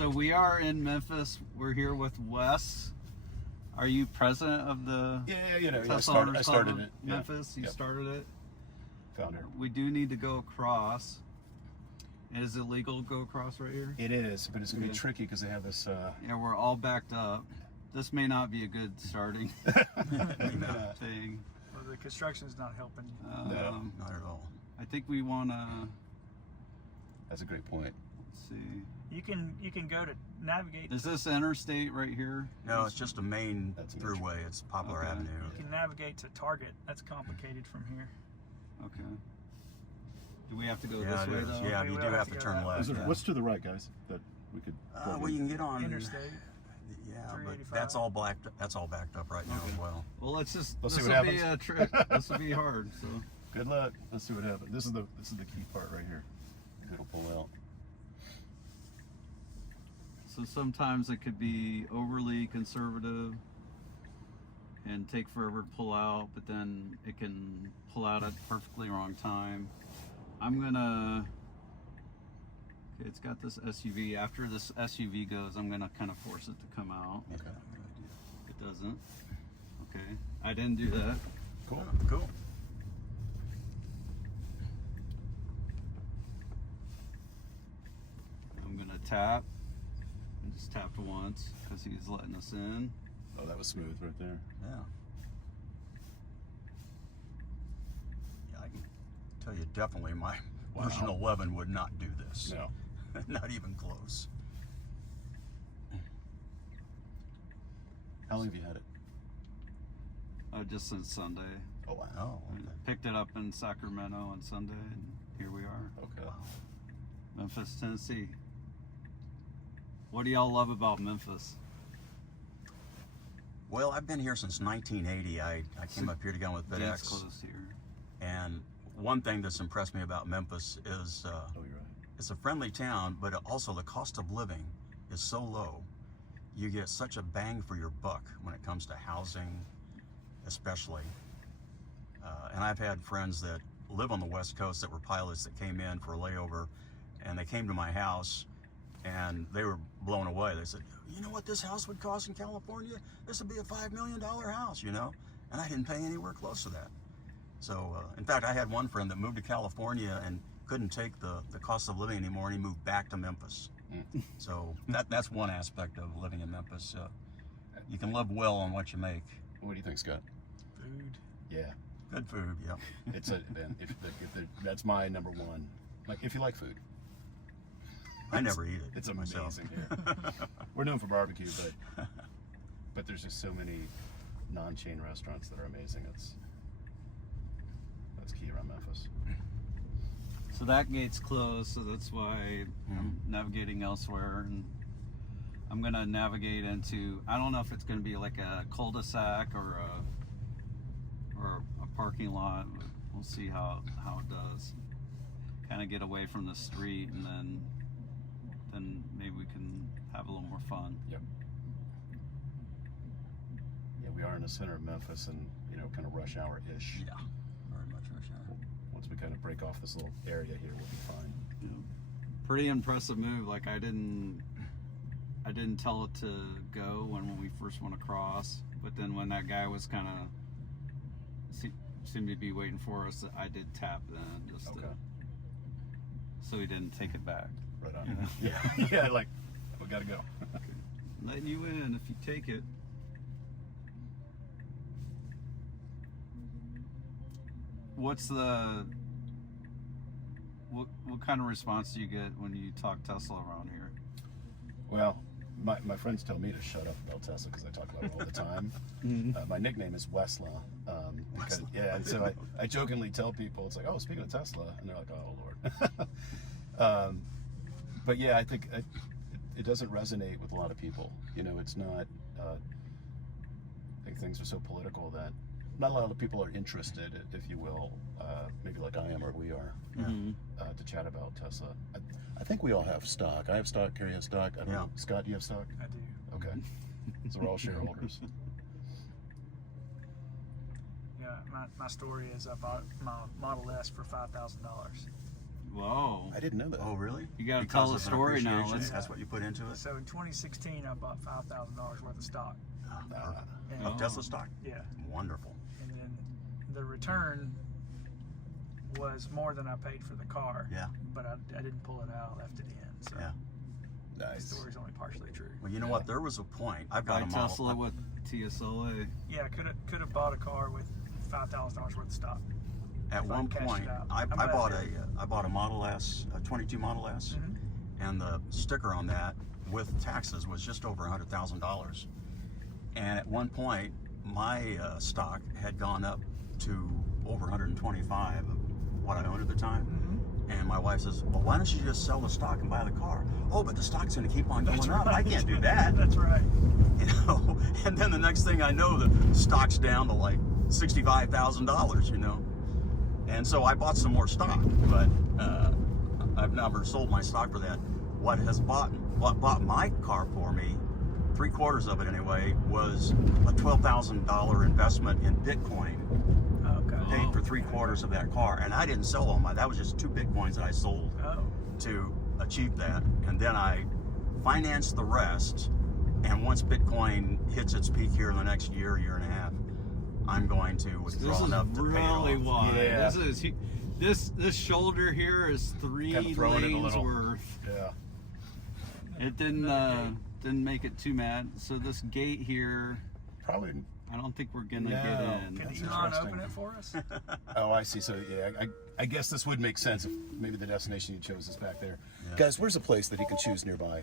So we are in Memphis. We're here with Wes. Are you president of the Tesla I started it. Memphis? You started it? Founder. We do need to go across. Is it legal to go across right here? It is, but it's going to be tricky because they have this... Yeah, we're all backed up. This may not be a good starting thing. Well, the construction's not helping. No, not at all. I think we want to... That's a great point. Let's see. You can go to navigate. Is this interstate right here? No, it's just a main throughway. It's Poplar Avenue. You can navigate to Target. That's complicated from here. Okay. Do we have to go Yeah, this way though? Yeah, you do have to turn left. What's to the right, guys? That we could. Well, you can get on Interstate. Yeah, but that's all backed up right now as well. Well, let's see this what will happens. be a trick. This will be hard. So good luck. Let's see what happens. This is the key part right here. It'll pull out. So sometimes it could be overly conservative and take forever to pull out, but then it can pull out at the perfectly wrong time. Okay, it's got this SUV. After this SUV goes, I'm gonna kind of force it to come out. Okay. It doesn't. Okay, I didn't do that. Cool. Cool. I'm gonna tap. I just tapped once because he's letting us in. Oh, that was smooth right there. Yeah. Yeah, I can tell you definitely my version 11 would not do this. No. Not even close. How long have you had it? Just since Sunday. Oh wow. Oh, okay. Picked it up in Sacramento on Sunday, and here we are. Okay. Wow. Memphis, Tennessee. What do y'all love about Memphis? Well, I've been here since 1980. I came up here together with Gates FedEx. closed here. And one thing that's impressed me about Memphis is Oh, you're right. it's a friendly town, but also the cost of living is so low. You get such a bang for your buck when it comes to housing, especially. And I've had friends that live on the West Coast that were pilots that came in for a layover, and they came to my house and they were blown away. They said, you know what this house would cost in California? This would be a $5 million house, you know? And I didn't pay anywhere close to that. So, in fact, I had one friend that moved to California and couldn't take the cost of living anymore, and he moved back to Memphis. So that's one aspect of living in Memphis. You can live well on what you make. What do you think, Scott? Food. Yeah. Good food, yeah. It's that's my number one. Like, if you like food. I never eat it. It's myself. amazing here. We're known for barbecue, but there's just so many non-chain restaurants that are amazing. That's key around Memphis. So that gate's closed, so that's why I'm navigating elsewhere. And I'm gonna navigate into, I don't know if it's gonna be like a cul-de-sac or a parking lot, but we'll see how it does. Kind of get away from the street, and then maybe we can have a little more fun. Yep. Yeah, we are in the center of Memphis, and kind of rush hour-ish. Yeah, very much rush hour. Once we kind of break off this little area here, we'll be fine. Yeah. Pretty impressive move. Like I didn't tell it to go when we first went across, but then when that guy was kind of seemed to be waiting for us, I did tap then so he didn't take it back. Right on. Yeah, like, we gotta go. Letting you in if you take it. What kind of response do you get when you talk Tesla around here? Well, my friends tell me to shut up about Tesla because I talk about it all the time. My nickname is Wesla. And so I jokingly tell people, it's like, oh, speaking of Tesla, and they're like, oh, Lord. But yeah, I think it doesn't resonate with a lot of people. It's not, I think things are so political that not a lot of people are interested, if you will, maybe like I am or we are, to chat about Tesla. I think we all have stock. I have stock, Carrie has stock. I don't know. Scott, do you have stock? I do. Okay. So we're all shareholders. Yeah, my story is I bought my Model S for $5,000. Whoa. I didn't know that. Oh, really? You gotta Because tell the of an story now. appreciation, Let's- That's what you put into it? So in 2016, I bought $5,000 worth of stock. And, Oh. Of Tesla stock? Yeah. Wonderful. And then the return was more than I paid for the car. Yeah. But I didn't pull it out, left it in. So Yeah. the Nice. story's only partially true. Well, you know what? There was a point. I've got Buy a model. Tesla with TSLA. Yeah, could have bought a car with $5,000 worth of stock. At if I one cashed point, it out. I I'm glad bought I did. I bought a Model S, a 22 Model S, Mhm. and the sticker on that with taxes was just over $100,000. And at one point, my stock had gone up to over 125 of what I owned at the time. Mhm. And my wife says, "Well, why don't you just sell the stock and buy the car?" "Oh, but the stock's going to keep on going That's up. right. I can't do that." That's right. You know. And then the next thing I know, the stock's down to like $65,000. You know. And so I bought some more stock, but I've never sold my stock for that. What bought my car for me, 3/4 of it anyway, was a $12,000 investment in Bitcoin. Okay. Paid for 3/4 of that car, and I didn't sell all my. That was just 2 Bitcoins that I sold Oh. to achieve that, and then I financed the rest. And once Bitcoin hits its peak here in the next year and a half, I'm going to withdraw This is enough to pay it really off. wide. Yeah. This shoulder here is 3 Kinda throwing it a lanes little. worth. Yeah. It didn't make it too mad. So this gate here, Probably. I don't think we're gonna No. get in. Can That's Elon interesting. open it for us? Oh, I see. So yeah, I guess this would make sense if maybe the destination you chose is back there. Yeah. Guys, where's a place that he can choose nearby?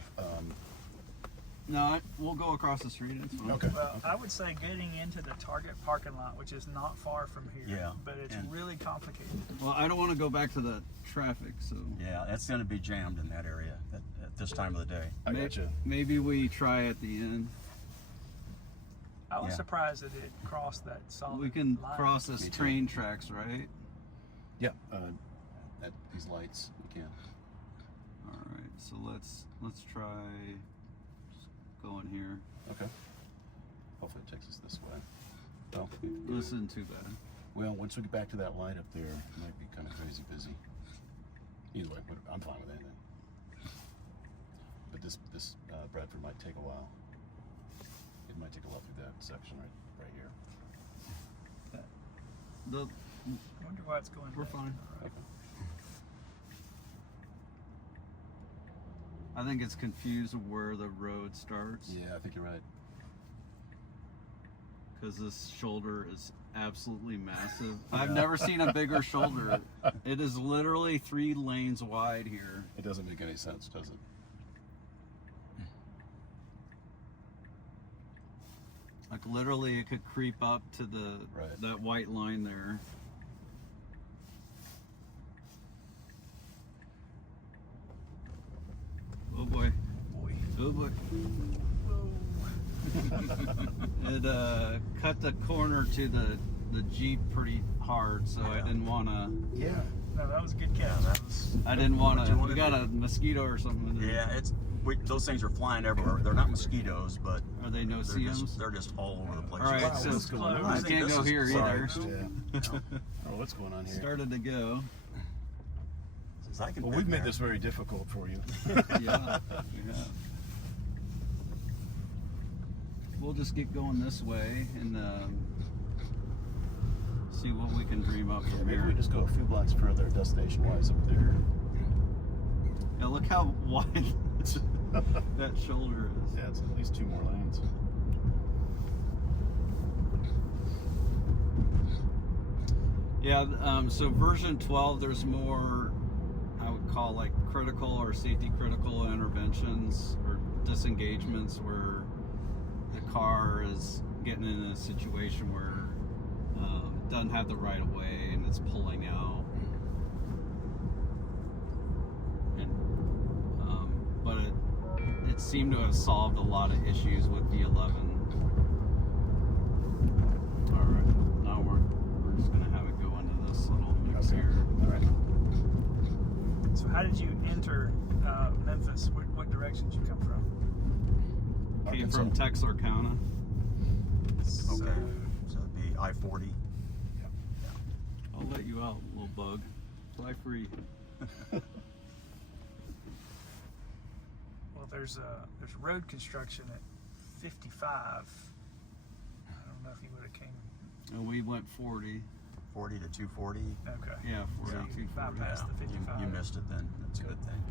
No, we'll go across the street. It's fine. Okay. Well, I would say getting into the Target parking lot, which is not far from here. Yeah, But it's and- really complicated. Well, I don't want to go back to the traffic, so Yeah, it's going to be jammed in that area at this time of the day. I gotcha. maybe we try at the end. I was Yeah. surprised that it crossed that solid We can line. cross this Me too. train tracks, right? Yeah. At these lights, we can. All right. So let's try just going here. Okay. Hopefully it takes us this way. Well, This isn't too bad. well, once we get back to that light up there, it might be kind of crazy busy. Either way, I'm fine with anything. But this Bradford might take a while. It might take a while through that section right here. I wonder why it's going We're back. fine. Okay. I think it's confused of where the road starts Yeah, I think you're right. because this shoulder is absolutely massive. I've never seen a bigger shoulder. It is literally 3 lanes wide here. It doesn't make any sense, does it? Like literally, it could creep up to Right. that white line there. Oh boy! Boy. Oh boy! Whoa. It cut the corner to the Jeep pretty hard, so I didn't want to. Yeah. No, that was a good catch. That was, I didn't want What you to. wanna We got do? a mosquito or something. yeah, those things are flying everywhere. They're not mosquitoes, but Are they no they're CMs? they're just all over the place. All right, Wow, so what's going on? I I think can't this go is here either. closed. Yeah. Oh, what's going on here? Started to go. Says, "I can Well, fit we've made there." this very difficult for you. Yeah. We'll just get going this way and see what we can dream up from Maybe here. we just go a few blocks further, destination-wise, up there. Yeah, look how wide that shoulder is. Yeah, it's at least 2 more lanes. Yeah, so version 12, there's more, I would call like critical or safety critical interventions or disengagements where the car is getting in a situation where it doesn't have the right of way and it's pulling out. And, but it seemed to have solved a lot of issues with the 11. All right, now we're just gonna have it go into this little mix Okay. here. All right. So how did you enter Memphis? What direction did you come from? Came Arkansas. from Texarkana. So, Okay, so it'd be I-40. I'll let you out, little bug. Fly free. Well, there's road construction at 55. I don't know if you would have came. And we went 40. 40 to 240. Okay. Yeah, 40 So to you 240. bypassed the 55. You missed it then. That's a good thing.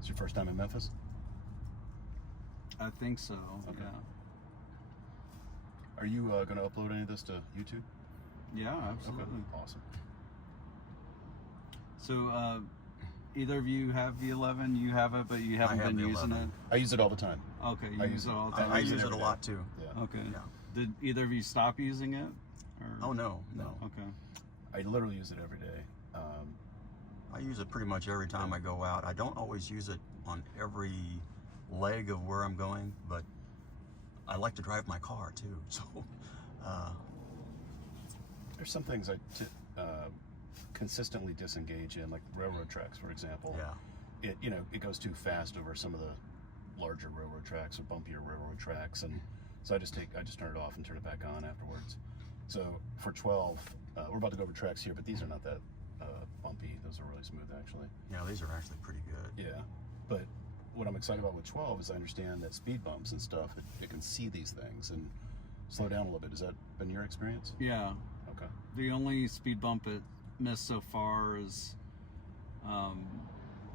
It's your first time in Memphis? I think so. Okay. Yeah. Are you going to upload any of this to YouTube? Yeah, absolutely. Okay, awesome. So, either of you have V11? You have it, but you haven't have been the using 11. it? I use it all the time. Okay, you I use use it it. all the time? I use use it it a every lot day. too. Yeah. Okay. Yeah. Did either of you stop using it? Or? Oh no. Okay. I literally use it every day. I use it pretty much every time I go out. I don't always use it on every leg of where I'm going, but I like to drive my car too. So There's some things I consistently disengage in, like railroad tracks, for example. yeah. It goes too fast over some of the larger railroad tracks or bumpier railroad tracks, and so I just turn it off and turn it back on afterwards. So for 12, we're about to go over tracks here, but these are not that bumpy. Those are really smooth, actually. Yeah, these are actually pretty good. Yeah, but what I'm excited about with 12 is I understand that speed bumps and stuff, it can see these things and slow down a little bit. Has that been your experience? Yeah. Okay. The only speed bump it missed so far is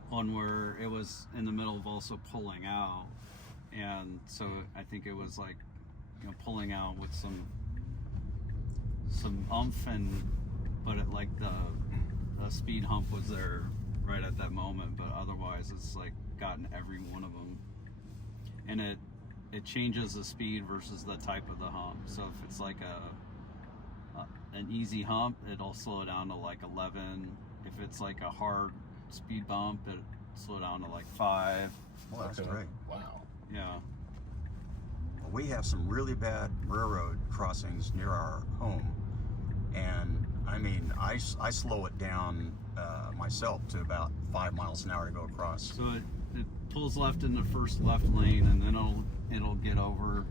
one where it was in the middle of also pulling out, and so I think it was like, pulling out with some umph, but it, like the speed hump was there right at that moment, but otherwise it's like gotten every one of them, and it changes the speed versus the type of the hump. So if it's like an easy hump, it'll slow down to like 11. If it's like a hard speed bump, it slow down to like 5. Well, that's Okay. great. Wow. Yeah. Well, we have some really bad railroad crossings near our home, and I mean, I slow it down myself to about 5 miles an hour to go across. So it pulls left in the first left lane, and then it'll get over.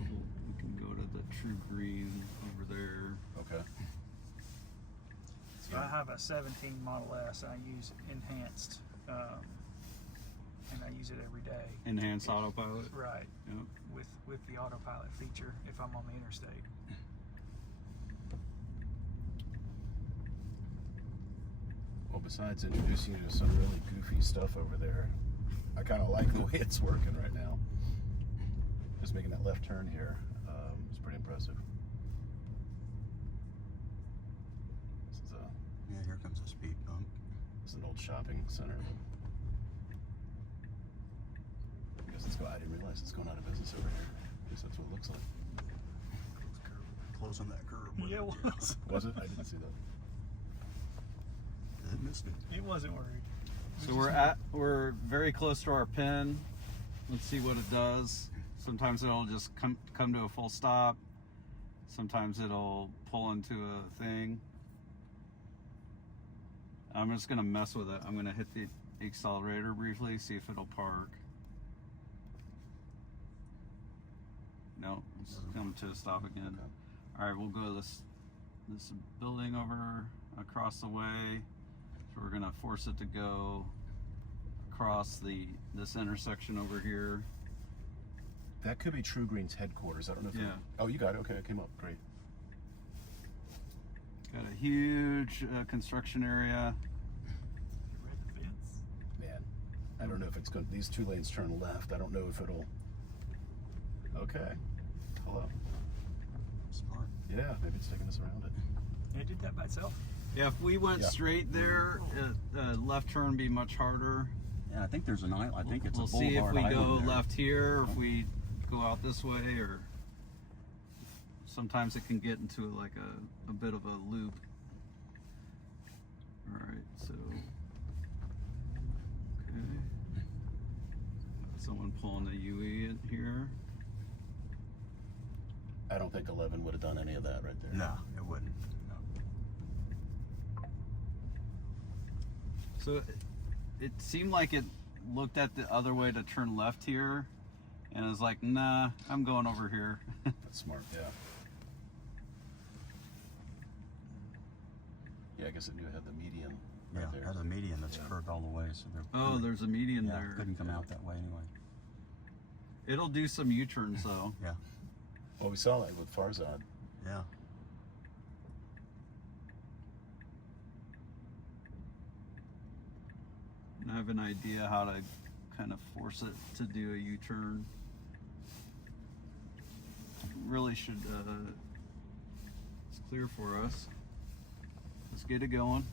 We can go to the True Green over there. Okay. So I have a 17 Model S. I use enhanced, and I use it every day. Enhanced autopilot. Right. Yep. With the autopilot feature if I'm on the interstate. Well, besides introducing you to some really goofy stuff over there, I kind of like the way it's working right now. Just making that left turn here is pretty impressive. This is Yeah, here comes a speed bump. an old shopping center. I guess I didn't realize it's going out of business over here. I guess that's what it looks like. Closing that curve. Yeah, it was. Was it? I didn't see that. It missed me. It wasn't worried. So we're very close to our pin. Let's see what it does. Sometimes it'll just come to a full stop. Sometimes it'll pull into a thing. I'm just gonna mess with it. I'm gonna hit the accelerator briefly, see if it'll park. No, it's come to a stop again. Okay. All right, we'll go this building over across the way. So we're gonna force it to go across this intersection over here. That could be True Green's headquarters. I don't know if Yeah. Oh, you got it. Okay, it came up. Great. Got a huge construction area. Red fence. Man, I don't know if it's going to, these 2 lanes turn left. I don't know if it'll, okay. Hello. Smart. Yeah, maybe it's taking us around it. It did that by itself. Yeah, if we went Yeah. straight there, left turn be much harder. Yeah, I think there's an island. I think it's We'll a see if boulevard we go island there. left here, if we go out this way, or sometimes it can get into like a bit of a loop. All right, so okay, someone pulling a UE in here. I don't think 11 would have done any of that right there. No, it wouldn't. No. So it seemed like it looked at the other way to turn left here, And I was like, nah, I'm going over here. That's smart. Yeah. Yeah, I guess it knew it had the median. Yeah, Right there. it has a median that's curved all the way, so they're Oh, there's a median yeah, there. couldn't come out that way anyway. It'll do some U-turns though. Yeah, Well, we saw that with Farzad. yeah. And I have an idea how to kind of force it to do a U-turn. Really should, it's clear for us. Let's get it going.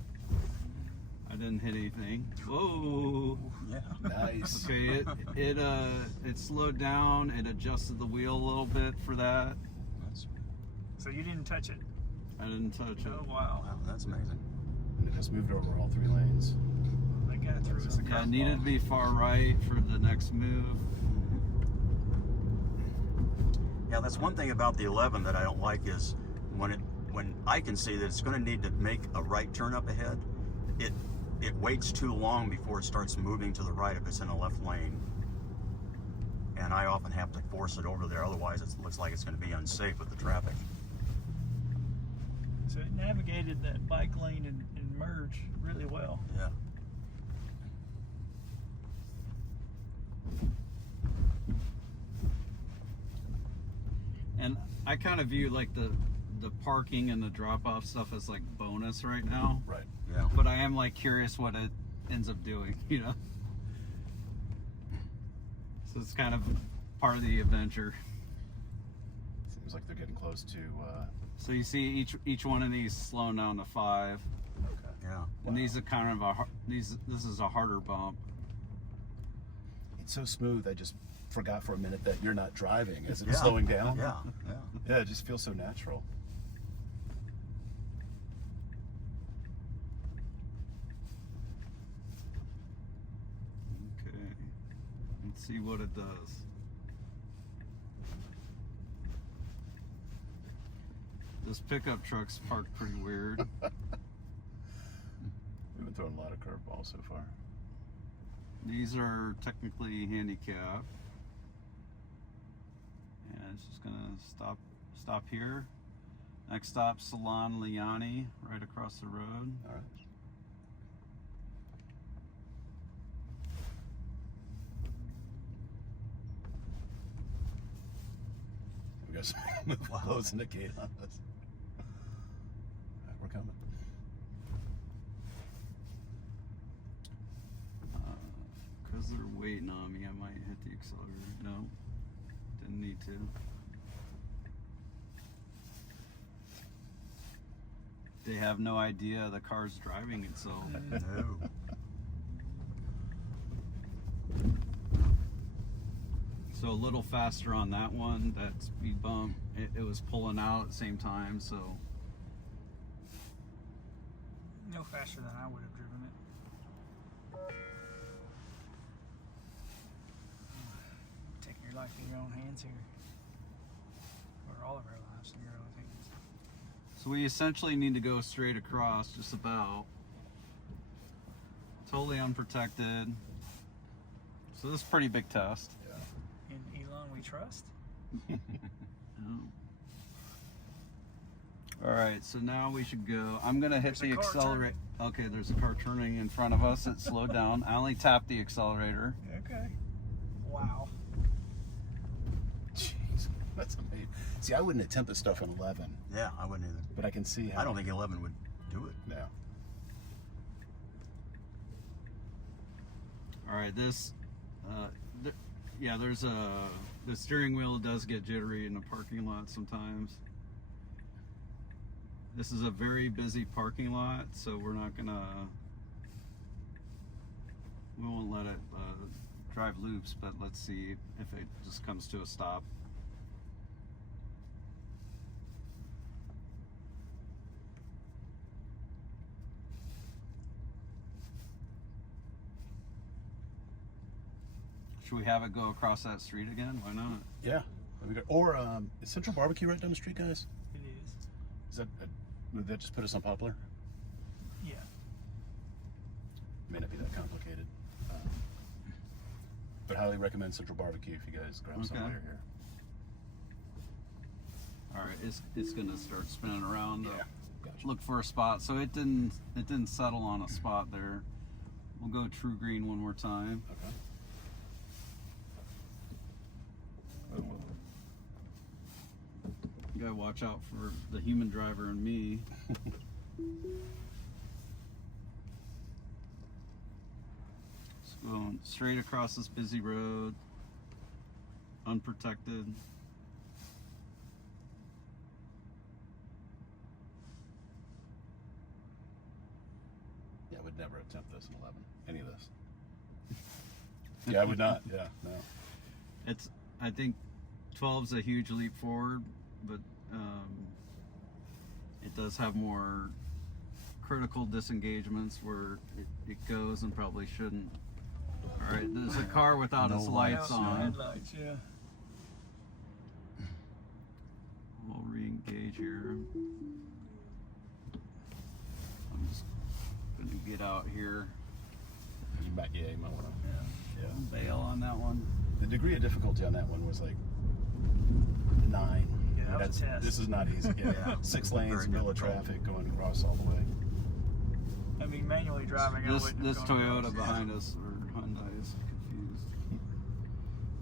I didn't hit anything. Whoa! Yeah. Nice. Okay, it slowed down. It adjusted the wheel a little bit for that. That's, So you didn't touch it. I didn't touch Oh it. wow. wow, that's amazing. And it just moved over all 3 lanes. They got through us a Yeah, it curveball. needed to be far right for the next move. Yeah, that's one thing about the 11 that I don't like is when I can see that it's going to need to make a right turn up ahead, it waits too long before it starts moving to the right if it's in a left lane. And I often have to force it over there, otherwise it looks like it's going to be unsafe with the traffic. So it navigated that bike lane and merge really well. Yeah. And I kind of view like the parking and the drop-off stuff as like bonus right now. Right. Yeah. But I am like curious what it ends up doing, you know? So it's kind of part of the adventure. Seems like they're getting close to. So you see each one of these slowing down to 5. Okay. Yeah. And these are kind of this is a harder bump. It's so smooth. I just forgot for a minute that you're not driving. Is it Yeah. slowing down? Yeah. Yeah. Yeah, it just feels so natural. Okay. Let's see what it does. This pickup truck's parked pretty weird. We've been throwing a lot of curveballs so far. These are technically handicapped. And it's just gonna stop here. Next stop, Salon Liani, right across the road. All right. We got some Wow. closing the gate on us. We're coming. Because they're waiting on me, I might hit the accelerator. No, didn't need to. They have no idea the car's driving itself. No. So a little faster on that one, that speed bump, it was pulling out at the same time, so No faster than I would have driven it. Taking your life in your own hands here. Or all of our lives in your own hands. so we essentially need to go straight across, just about. Totally unprotected. So this is a pretty big test. Yeah. In Elon We Trust. Oh. All right, so now we should go. I'm gonna hit There's the a car accelerate. Okay, there's a car turning in front of us. It slowed down. I only tapped the accelerator. Okay. Wow. Jeez, that's amazing. See, I wouldn't attempt this stuff on 11, Yeah, I wouldn't either. but I can see how. I don't think 11 would do it. No. All right, this, yeah, there's the steering wheel does get jittery in the parking lot sometimes. This is a very busy parking lot, so we won't let it drive loops, but let's see if it just comes to a stop. Should we have it go across that street again? Why not? Yeah. There we go. Or is Central Barbecue right down the street, guys? It is. Is that would that just put us on Poplar? Yeah. May not be that complicated. But highly recommend Central Barbecue if you guys grab some while you're here. All right, it's gonna start spinning around. Yeah, gotcha. Look for a spot. So it didn't settle on a spot there. We'll go true green one more time. Okay. You gotta watch out for the human driver and me. Just going straight across this busy road, unprotected. Yeah, I would never attempt this in 11. Any of this. Yeah, I would not. Yeah, no. I think 12's a huge leap forward, but it does have more critical disengagements where it goes and probably shouldn't. All right, there's a car without its lights on. Headlights, yeah. We'll re-engage here. I'm just gonna get out here. You might want to. Yeah. Bail on that one. The degree of difficulty on that one was like 9. Yeah, that was a test. This is not easy. Yeah. Yeah. 6 lanes, Very middle of difficult. traffic, going across all the way. I mean, manually driving. I This wouldn't have gone Toyota across. behind us, or Hyundai, is confused.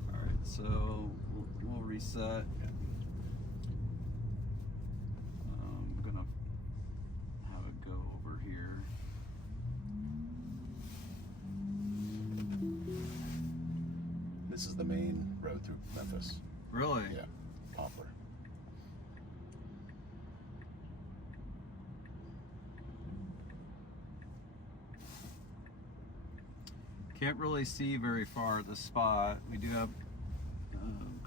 All right, so we'll reset. I'm gonna have it go over here. This is the main road through Memphis. Really? Yeah, Poplar. Can't really see very far at the spot. We do have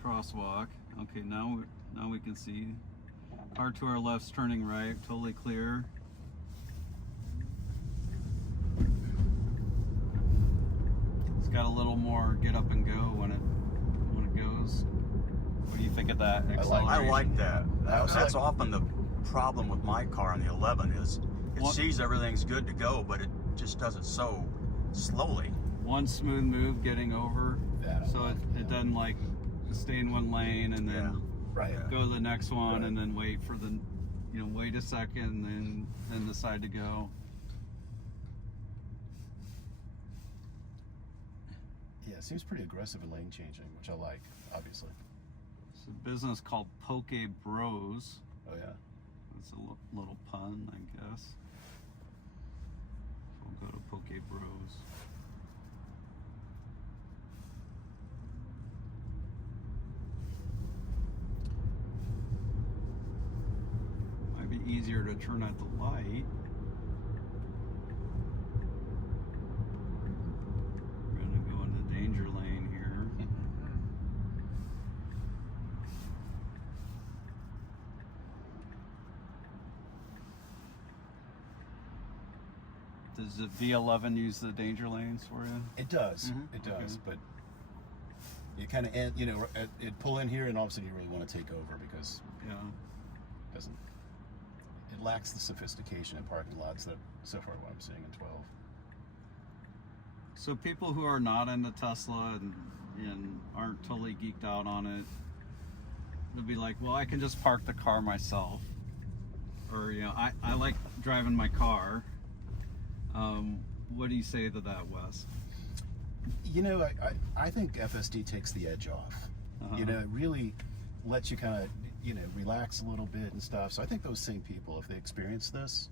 crosswalk. Okay, now we can see. Car to our left's turning right, totally clear. It's got a little more get up and go when it goes. What do you think of that I acceleration? like that. I also That's like- often the problem with my car in the 11 is it What- sees everything's good to go, but it just does it so slowly. One smooth move getting over, That I so love, it yeah. doesn't like stay in one lane and then Right. go to the next one Right. and then wait for the, wait a second and then decide to go. Yeah, it seems pretty aggressive in lane changing, which I like, obviously. It's a business called Poke Bros. Oh yeah. That's a little pun, I guess. We'll go to Poke Bros. Might be easier to turn at the light. We're gonna go into danger lane here. Does the V11 use the danger lanes for you? It does. Mhm. It does, Okay. but you kind of, it pull in here, and all of a sudden you really want to take over because Yeah. it lacks the sophistication in parking lots that so far what I'm seeing in 12. So people who are not into Tesla and aren't totally geeked out on it, they'll be like, well, I can just park the car myself. Or, I like driving my car. What do you say to that, Wes? I think FSD takes the edge off. Uh-huh. It really lets you kind of, relax a little bit and stuff. So I think those same people, if they experience this,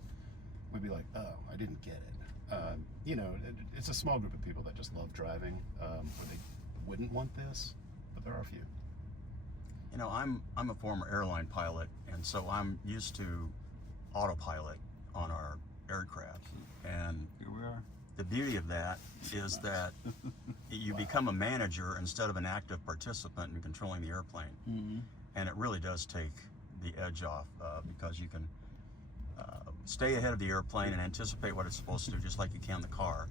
would be like, oh, I didn't get it. It's a small group of people that just love driving, where they wouldn't want this, but there are a few. I'm a former airline pilot, and so I'm used to autopilot on our aircraft. And Here we are. the beauty of that is that you become a manager instead of an active participant in controlling the airplane. Mm-hmm. And it really does take the edge off because you can stay ahead of the airplane and anticipate what it's supposed to do, just like you can the car.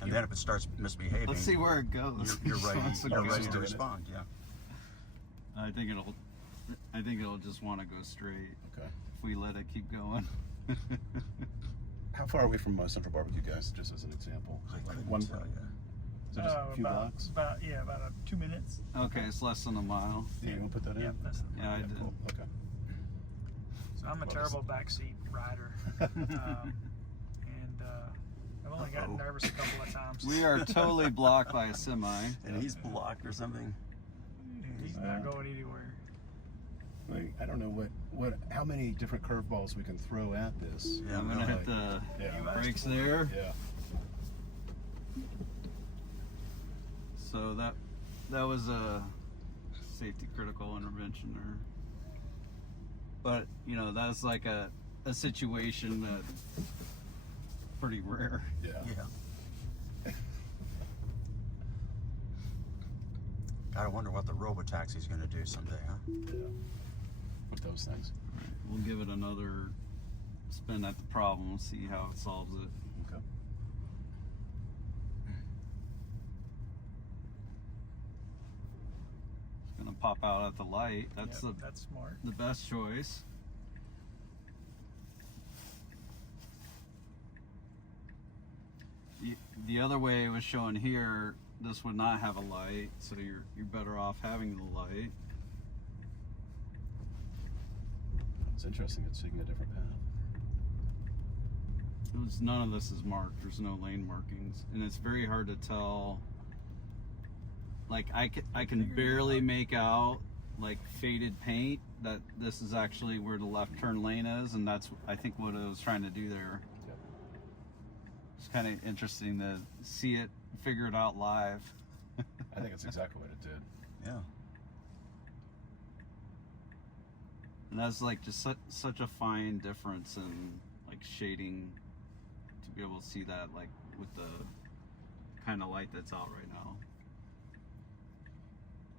And then if it starts misbehaving, Let's see where it goes. you're ready. Wants to You're go. ready to doing it. respond. Yeah. I think it'll just want to go straight Okay. if we let it keep going. How far away from Central Barbecue, guys, just as an example? I couldn't One, tell you. is So just a few blocks? About 2 minutes. Okay, it's less than a mile. Yeah, you want to put that in? Yep, that's Yeah, I did. Cool. Okay. So I'm a Well, terrible backseat rider, and I've only gotten nervous a couple of times. We are totally blocked by a semi. And he's blocked or something. He's not going anywhere. Like, I don't know how many different curveballs we can throw at this. Yeah, I'm gonna hit the brakes there. Yeah. So that was a safety critical intervention there. But you know, that's like a situation that's pretty rare. Yeah. Yeah. Gotta wonder what the robo-taxi's gonna do someday, huh? Yeah. With those things. We'll give it another spin at the problem, see how it solves it. Okay. It's gonna pop out at the light. That's That's smart. the best choice. The other way it was shown here, this would not have a light, so you're better off having the light. It's interesting. It's taking a different path. None of this is marked. There's no lane markings, and it's very hard to tell. Like I can barely make out like faded paint that this is actually where the left turn lane is, and that's I think what it was trying to do there. Yep. It's kind of interesting to see it, figure it out live. I think it's exactly what it did. Yeah. And that's like just such a fine difference in like shading to be able to see that like with the kind of light that's out right now.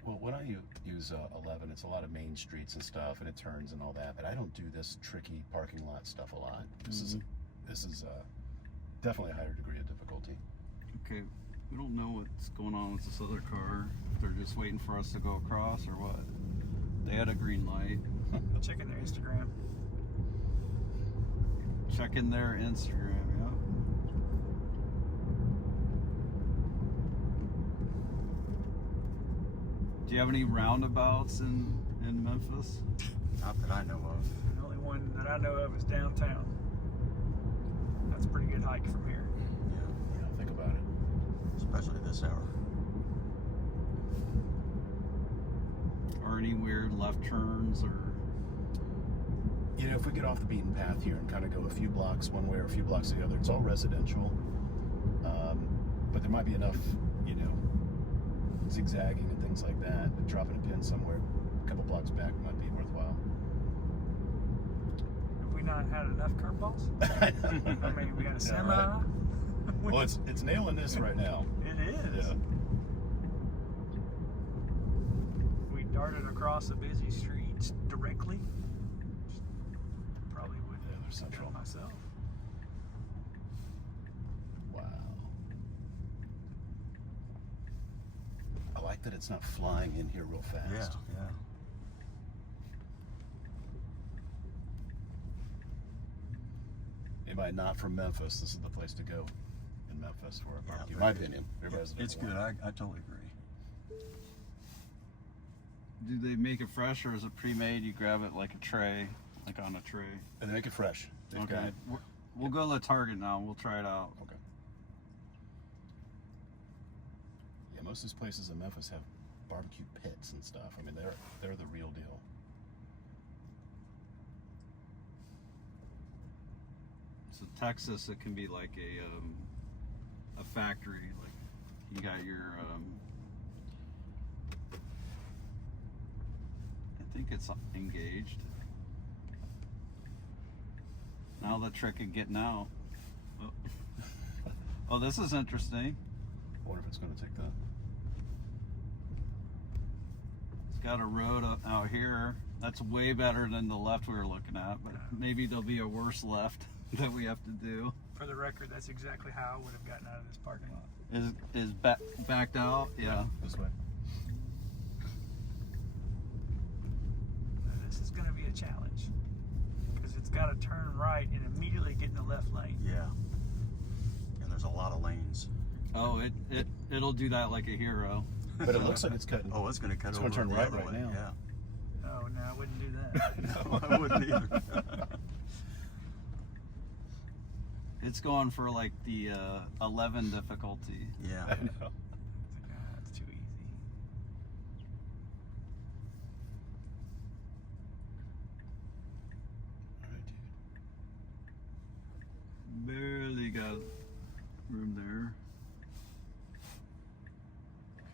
Well, when I use 11, it's a lot of main streets and stuff, and it turns and all that. But I don't do this tricky parking lot stuff a lot. This is definitely a higher degree of difficulty. Okay, we don't know what's going on with this other car. If they're just waiting for us to go across or what. They had a green light. Checking their Instagram. Checking their Instagram, yeah. Do you have any roundabouts in Memphis? Not that I know of. The only one that I know of is downtown. That's a pretty good hike from here. Yeah. Yeah, think about it. Especially this hour. Or any weird left turns or... You know, if we get off the beaten path here and kind of go a few blocks one way or a few blocks the other, it's all residential. But there might be enough, you know, zigzagging and things like that, but dropping a pin somewhere a couple blocks back might be worthwhile. Have we not had enough curveballs? I mean, we got a semi. Right. Well, it's nailing this right now. It is. Yeah. We darted across a busy street directly. Probably would Yeah, there's have central. done myself. Wow. I like that it's not flying in here real fast. Yeah, yeah. Anybody not from Memphis, this is the place to go in Memphis for a barbecue. Yeah, My opinion. Everybody's It's good. I totally agree. Do they make it fresh or is it pre-made? You grab it like a tray, like on a tray. And they make it fresh. They've got Okay. it. We'll go to the Target now. We'll try it out. Okay. Yeah, most of these places in Memphis have barbecue pits and stuff. I mean, they're the real deal. So Texas, it can be like a factory. Like you got your, I think it's engaged. Now the trick of getting out. Oh, oh, this is interesting. I wonder if it's going to take that. It's got a road out here. That's way better than the left we were looking at, but maybe there'll be a worse left that we have to do. For the record, that's exactly how I would have gotten out of this parking lot. Is backed out? Yeah. This way. Now, this is going to be a challenge because it's got to turn right and immediately get in the left lane. Yeah. And there's a lot of lanes. Oh, it'll do that like a hero. But it looks like it's cutting. Oh, it's going to cut It's over gonna turn the right other right way. now. Yeah. Oh, no, I wouldn't do that. No, I wouldn't either. It's going for like the 11 difficulty. Yeah. I know. That's too easy. All right, dude. Barely got room there.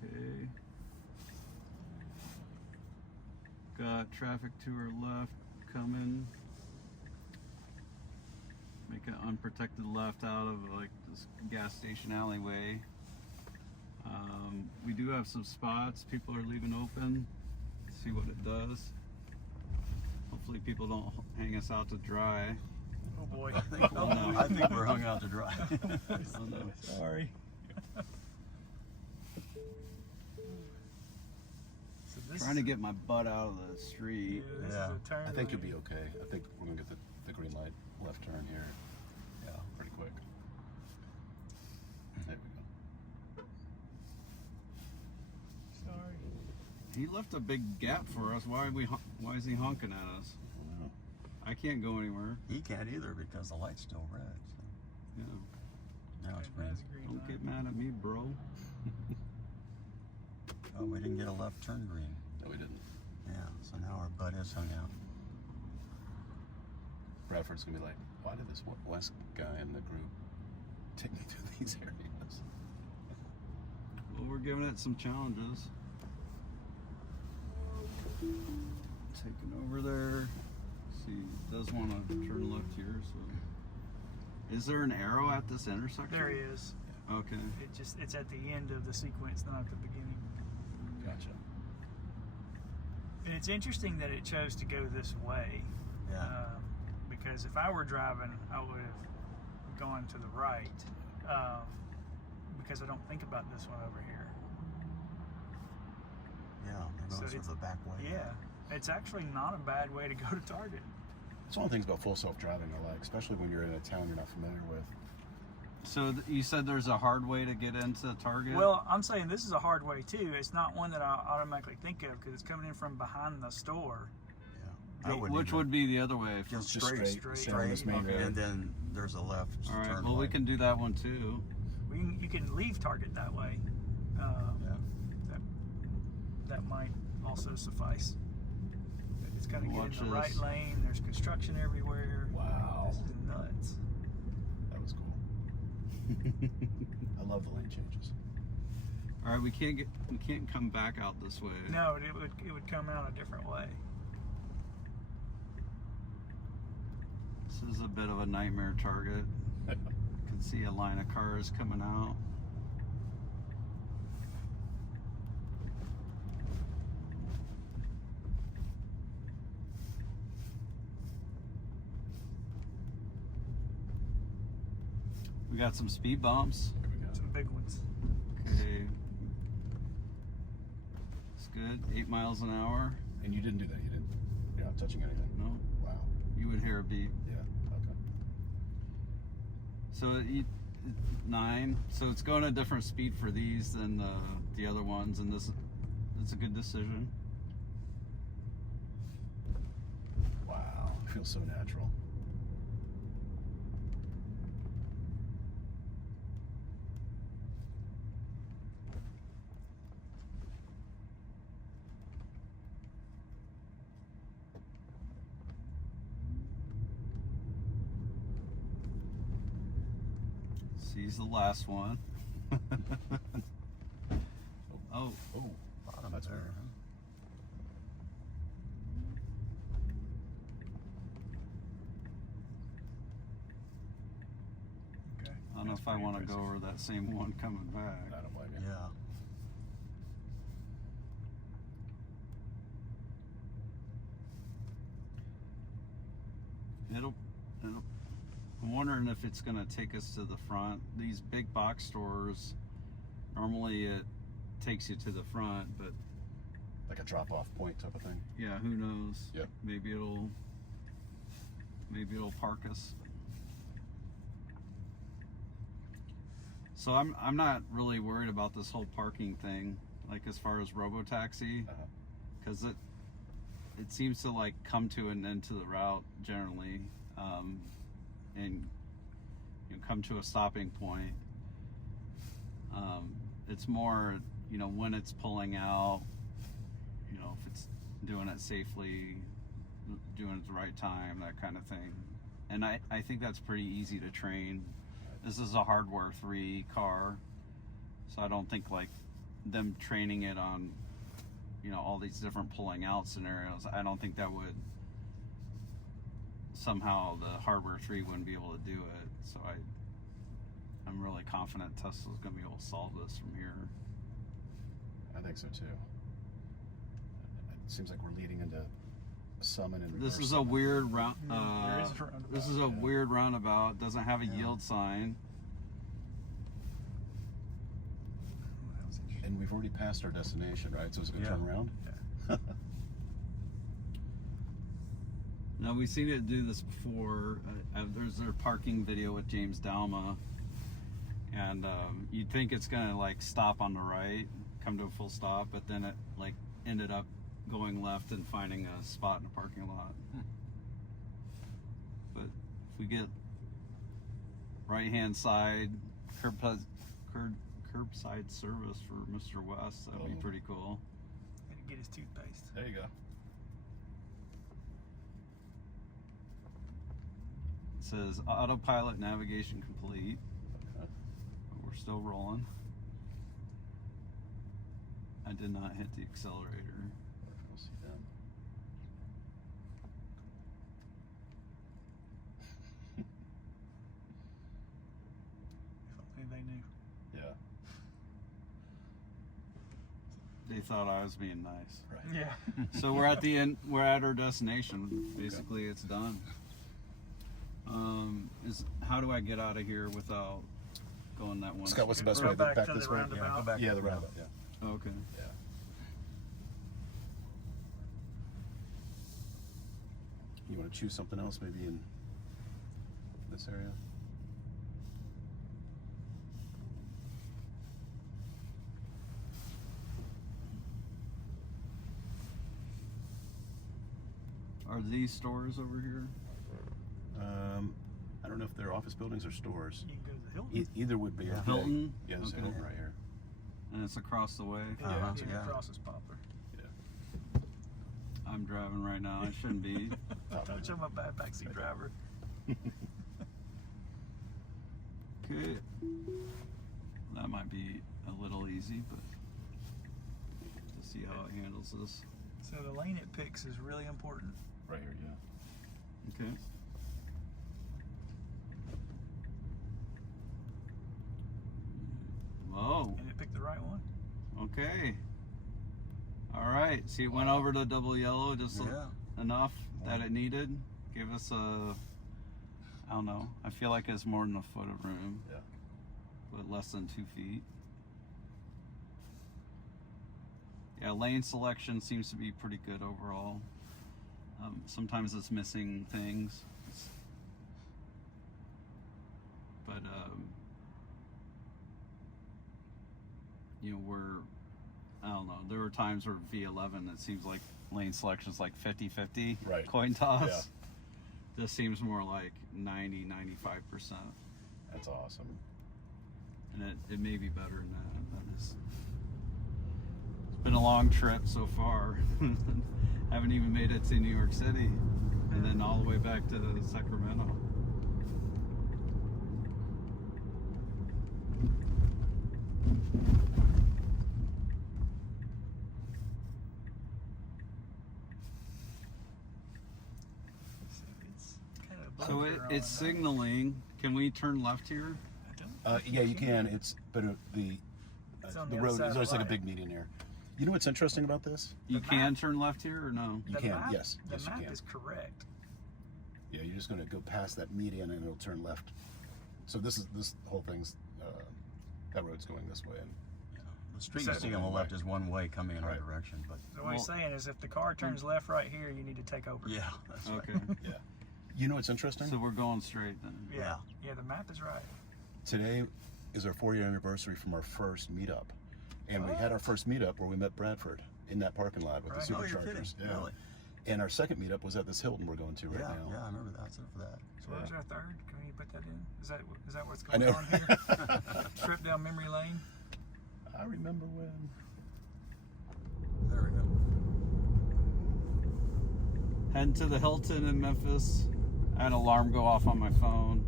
Okay. Got traffic to our left coming. Make an unprotected left out of like this gas station alleyway. We do have some spots people are leaving open. See what it does. Hopefully people don't hang us out to dry. Oh boy. I think we're hung out to dry. Oh, no. Sorry. So this Trying to get my butt out of the street. This Yeah. is a turn I think you'll lane. be okay. I think we're gonna get the green light left turn here. Yeah, pretty quick. There we go. Sorry. He left a big gap for us. Why is he honking at us? I don't know. I can't go anywhere. He can't either because the light's still red. So Yeah. now it's green. That's green Don't light. get mad at me, bro. Oh, we didn't get a left turn green. No, we didn't. Yeah, so now our butt is hung out. Bradford's gonna be like, why did this West guy in the group take me through these areas? Well, we're giving it some challenges. Taking over there. See, it does want to turn left here. So, is there an arrow at this intersection? There he is. Okay. It's at the end of the sequence, not at the beginning. Gotcha. And it's interesting that it chose to go this way. Yeah. Because if I were driving, I would have gone to the right. Because I don't think about this one over here. Yeah, they're So going sort of the back way. Yeah. It's actually not a bad way to go to Target. It's one of the things about full self-driving I like, especially when you're in a town you're not familiar with. So you said there's a hard way to get into Target? Well, I'm saying this is a hard way too. It's not one that I automatically think of because it's coming in from behind the store. Yeah. I wouldn't Which even- would be the other way? just Just straight, straight. stay on this main Okay. road. and then there's a left All right. turn. Well, we lane. can do that one too. You can leave Target that way. Yeah. That might also suffice. It's got to get Watch in the right this. lane. There's construction everywhere. Wow. This is nuts. That was cool. I love the lane changes. All right, we can't come back out this way. No, it would come out a different way. This is a bit of a nightmare target. Can see a line of cars coming out. We got some speed bumps. Here we go. Some big ones. Okay. It's good. 8 miles an hour. And you didn't do that. You're not touching anything. No, Wow. you would hear a beep. Yeah. Okay. So 9. So it's going a different speed for these than the other ones, and it's a good decision. Wow. It feels so natural. He's the last one. Oh, Oh, Bottom that's there. weird. Okay. I don't know That's if I pretty want to go impressive. over that same one coming back. I don't blame you. Yeah. I'm wondering if it's going to take us to the front. These big box stores, normally it takes you to the front, but Like a drop-off point type of thing. yeah, who knows? Yep. Maybe it'll park us. So I'm not really worried about this whole parking thing, like as far as robotaxi, because it seems to like come to an end to the route generally, and come to a stopping point. It's more, when it's pulling out, if it's doing it safely, doing it at the right time, that kind of thing. And I think that's pretty easy to train. This is a hardware 3 car, so I don't think like them training it on, all these different pulling out scenarios. I don't think that would somehow the hardware 3 wouldn't be able to do it. So I'm really confident Tesla's going to be able to solve this from here. I think so too. It seems like we're leading into Summon and This reverse is a Summon. weird round. There is a roundabout. This is a weird roundabout. Doesn't have a Yeah. yield sign. And we've already passed our destination, right? So it's going to Yeah. turn around? Now we've seen it do this before. There's their parking video with James Dalma, and you'd think it's gonna like stop on the right, come to a full stop, but then it like ended up going left and finding a spot in the parking lot. But if we get right hand side curbside service for Mr. West, that'd be pretty cool. And get his toothpaste. There you go. It says autopilot navigation complete. Okay. But we're still rolling. I did not hit the accelerator. We'll see them. If only they knew. Yeah. They thought I was being nice. Right. Yeah. So we're at the end. We're at our destination. Basically, it's done. How do I get out of here without going that one? Scott, what's the best Go way? back to this the way? roundabout. Go back Yeah, to the the roundabout. Yeah. Oh, okay. Yeah. You want to choose something else, maybe in this area? Are these stores over here? I don't know if they're office buildings or stores. You can go to the Hilton. Either would be. Yeah. okay. Hilton? Yeah, there's a Okay. Hilton right here. And it's across the way. Yeah, so yeah. across is Poplar. Yeah. I'm driving right now. I shouldn't be. Don't show my bad backseat driver. Okay. That might be a little easy, but to see how it handles this. So the lane it picks is really important. Right here, yeah. Okay. Whoa. And it picked the right one. Okay. All right. See, it went over to double yellow just Yeah. enough that it needed. Give us a, I don't know. I feel like it's more than a foot of room, Yeah. but less than 2 feet. Yeah, lane selection seems to be pretty good overall. Sometimes it's missing things, but I don't know. There were times where V11, it seems like lane selection is like 50-50 Right. coin toss. Yeah. This seems more like 90-95%, That's awesome. and it may be better than that. It's been a long trip so far. Haven't even made it to New York City, and then all the way back to Sacramento. So it's kind of So it's signaling. Can we turn left here? Yeah, you can. It's the It's on the the road. other side of There's the like a light. big median here. You know what's interesting about this? You The can map- turn left here or no? You The can. map, Yes. The Yes, map you can. is correct. Yeah, you're just going to go past that median and it'll turn left. So this whole thing's that road's going this way. And The street So- you see on the left is one way coming in our Right. direction, but So what he's saying is if the car turns left right here, you need to take over. yeah, that's right. Okay. yeah, you know what's interesting? So we're going straight then. Yeah. Yeah, the map is right. Today, is our 4-year anniversary from our first meetup. And we had our first meetup where we met Bradford in that parking lot with the Oh, you're kidding. superchargers. Yeah. Really? And our second meetup was at this Hilton we're going to right Yeah, now. yeah, I remember that. So for that. So where's our third? Can you put that in? Is that what's I going know. on here? Trip down memory lane. I remember when. There we go. Heading to the Hilton in Memphis. I had an alarm go off on my phone.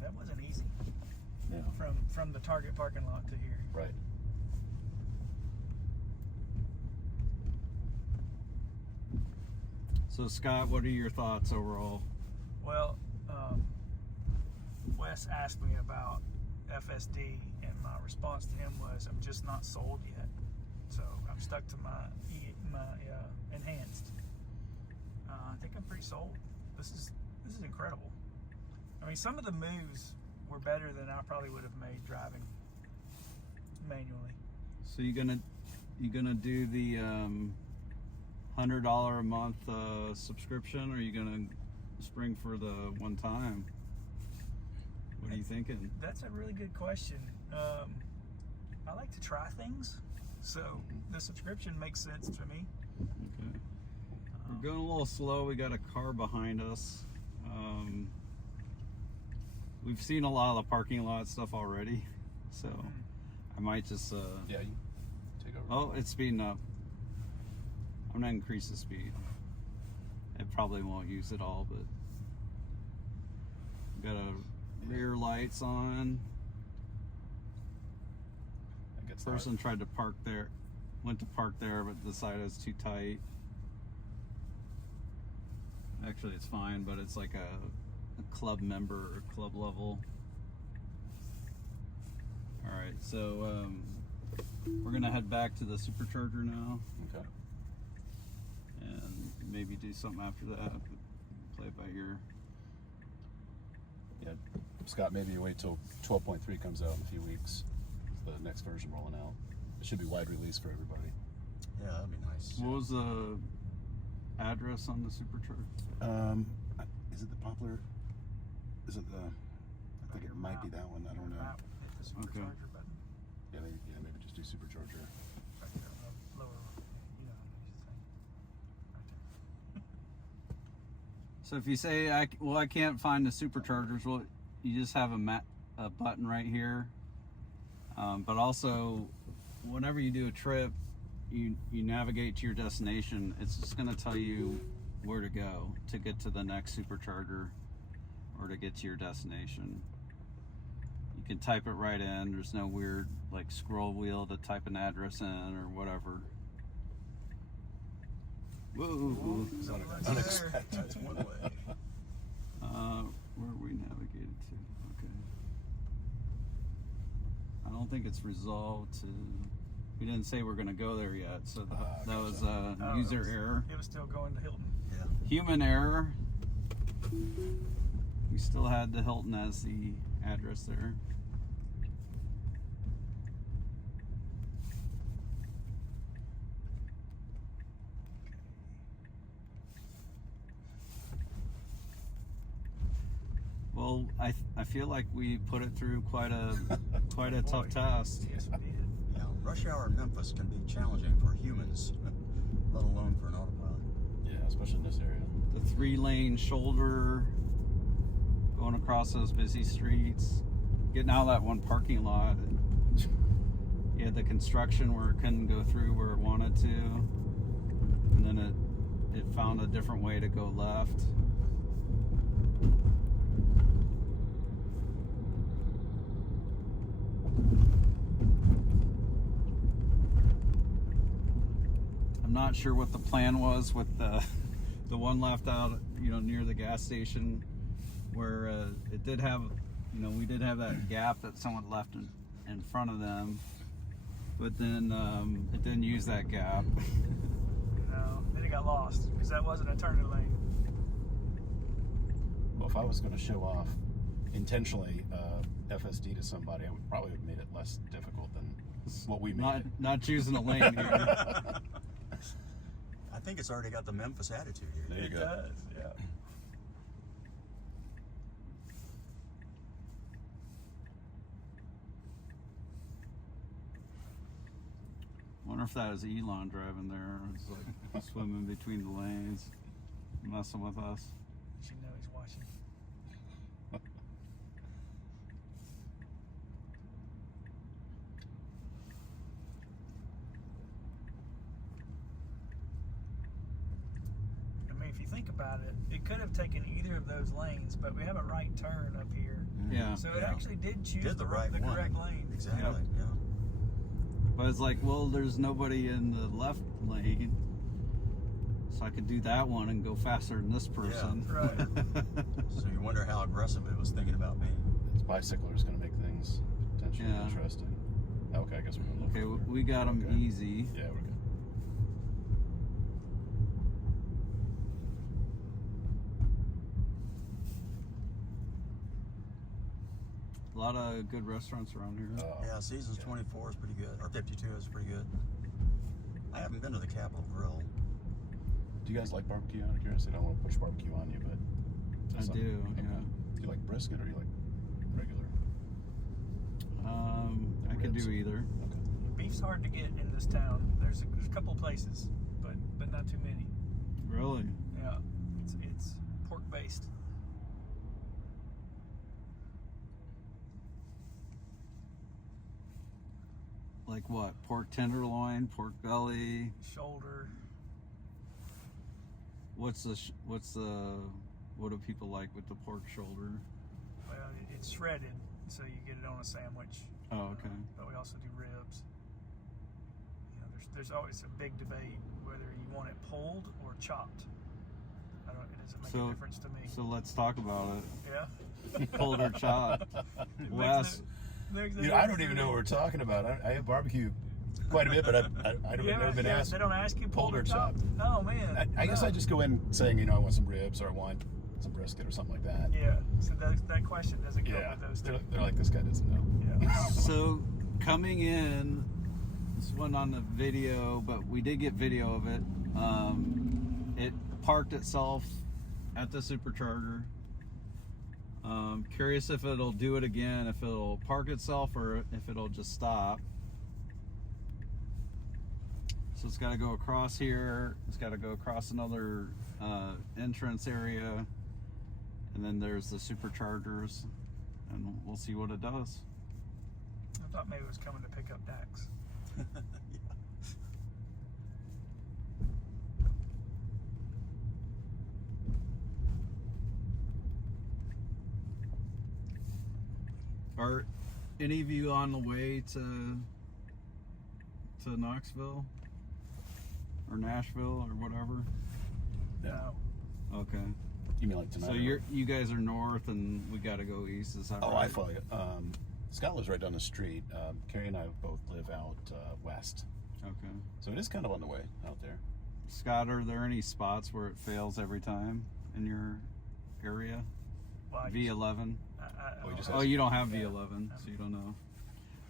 That wasn't easy. Yeah. From the Target parking lot to here. Right. So Scott, what are your thoughts overall? Well, Wes asked me about FSD, and my response to him was, "I'm just not sold yet." So I'm stuck to my enhanced. I think I'm pretty sold. This is incredible. I mean, some of the moves were better than I probably would have made driving manually. So you gonna do the $100 a month subscription, or are you gonna spring for the one time? What are you thinking? That's a really good question. I like to try things, so the subscription makes sense to me. Okay. We're going a little slow. We got a car behind us. We've seen a lot of the parking lot stuff already, so I might just. Yeah, you take over. Oh, it's speeding up. I'm gonna increase the speed. It probably won't use it all, but got a rear lights on. That gets Person tried to park there, went to park there, but decided it's too tight. Actually, it's fine, but it's like a club member or club level. All right, so we're gonna head back to the supercharger now, Okay. and maybe do something after that. Play it by ear. Yeah, Scott, maybe you wait till 12.3 comes out in a few weeks. It's the next version rolling out. It should be wide release for everybody. Yeah, that'd be nice. What was the address on the supercharger? Is it the Poplar? Is it the? I think it might be that one. I don't know. Hit the supercharger button. Yeah, maybe just do supercharger. Right there on the lower, right there. So if you say, I can't find the superchargers, well, you just have a button right here. But also, whenever you do a trip, you navigate to your destination. It's just going to tell you where to go to get to the next supercharger or to get to your destination. You can type it right in. There's no weird like scroll wheel to type an address in or whatever. Whoa. Unexpected. That's one way. Where are we navigated to? Okay. I don't think it's resolved to. We didn't say we're going to go there yet, so that was Oh, user error. It was still going to Hilton. Yeah. Human error. We still had the Hilton as the address there. Well, I feel like we put it through quite a tough test. Yes, we did. Yeah, rush hour in Memphis can be challenging for humans, let alone for an autopilot. Yeah, especially in this area. The 3-lane shoulder, going across those busy streets, getting out of that one parking lot. You had the construction where it couldn't go through where it wanted to, and then it found a different way to go left. I'm not sure what the plan was with the one left out, near the gas station, where it did have, we did have that gap that someone left in front of them, but then it didn't use that gap. No, then it got lost because that wasn't a turning lane. Well, if I was going to show off intentionally FSD to somebody, I would probably have made it less difficult than what we made. Not choosing a lane here. think it's already got the Memphis attitude here. There you It go. does, yeah. Wonder if that is Elon driving there. It's like swimming between the lanes, messing with us. You know he's watching. I mean, if you think about it, it could have taken either of those lanes, but we have a right turn up here. Yeah. So it actually did choose Did the right the one. correct lane. Exactly. Yep. Yeah. But it's like, well, there's nobody in the left lane, so I could do that one and go faster than this person. Yeah, right. So you wonder how aggressive it was thinking about being. This bicycler is going to make things potentially Yeah. interesting. Okay, I guess we're going to look. Okay, further. we got them Okay. easy. Yeah, we're good. A lot of good restaurants around here. Yeah, Seasons 24 is pretty good, or 52 is pretty good. I haven't been to the Capitol Grill. Do you guys like barbecue? Out of curiosity, I don't want to push barbecue on you, but I there's do, something- yeah. Do you like brisket or do you like regular? I could Ribs. do either. Okay. Beef's hard to get in this town. There's a couple places, but not too many. Really? Yeah, it's pork based. Like what? Pork tenderloin, pork belly. Shoulder. What do people like with the pork shoulder? Well, it's shredded, so you get it on a sandwich. Oh, okay. But we also do ribs. You know, there's always a big debate whether you want it pulled or chopped. It doesn't make a difference to me. So let's talk about it. Yeah. Pulled or chopped. Wes, I don't even know what we're talking about. I have barbecue quite a bit, but I've never been asked. They don't ask you pulled or chopped. chopped? Oh, man. I guess No. I just go in saying, I want some ribs or I want some brisket or something like that. Yeah, so that question doesn't go Yeah, with those two. they're like, this guy doesn't know. Yeah. so coming in, this wasn't on the video, but we did get video of it. It parked itself at the supercharger. Curious if it'll do it again, if it'll park itself or if it'll just stop. So it's got to go across here. It's got to go across another entrance area. And then there's the superchargers. And we'll see what it does. I thought maybe it was coming to pick up Dax. Are any of you on the way to Knoxville or Nashville or whatever? No. Okay. You mean like tonight? So or- you guys are north and we got to go east. Is that Oh, right? I follow you. Scott lives right down the street. Carrie and I both live out west. Okay. So it is kind of on the way out there. Scott, are there any spots where it fails every time in your area? Well, V11. Oh, you just Oh, you don't have V11, so you don't know.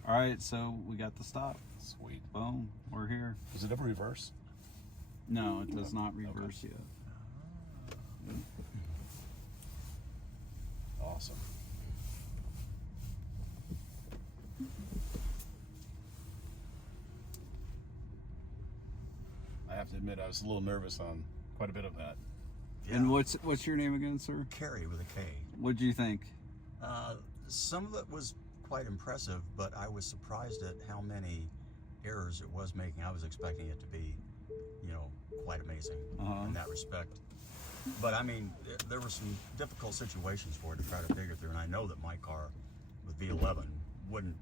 All right, so we got the stop. Sweet. Boom, we're here. Does it ever reverse? No, it does not reverse yet. Awesome. I have to admit, I was a little nervous on quite a bit of that. And what's your name again, sir? Carrie with a K. What'd you think? Some of it was quite impressive, but I was surprised at how many errors it was making. I was expecting it to be, quite amazing in that respect. But I mean, there were some difficult situations for it to try to figure through, and I know that my car with V11 wouldn't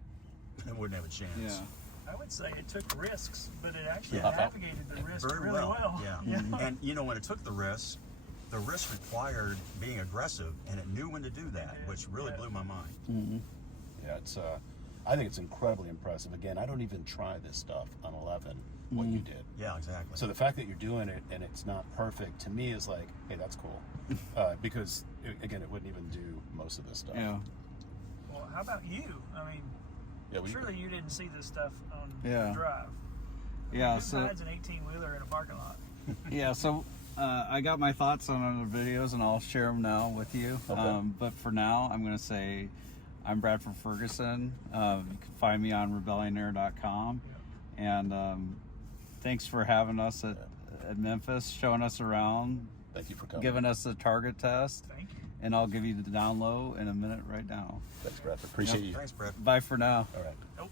have a chance. Yeah. I would say it took risks, but it actually Yeah. navigated the risk Very really well. Yeah. And when it took the risk required being aggressive, and it knew when to do that, which really blew my mind. Mm-hmm. Yeah, it's. I think it's incredibly impressive. Again, I don't even try this stuff on 11. What you did. Yeah, exactly. So the fact that you're doing it and it's not perfect to me is like, hey, that's cool, because again, it wouldn't even do most of this stuff. Yeah. Well, how about you? I mean, Yeah. surely you didn't see this stuff on Yeah. the drive. Yeah. Who So rides an 18-wheeler in a parking lot? Yeah, so I got my thoughts on other videos, and I'll share them now with you. Okay. But for now, I'm going to say I'm Bradford Ferguson. You can find me on rebellionaire.com. And thanks for having us at Memphis, showing us around, Thank you for coming. giving us the target test. Thank you. And I'll give you the down low in a minute right now. Thanks, Bradford. Appreciate you. Thanks, Brett. Bye for now. All right. Nope.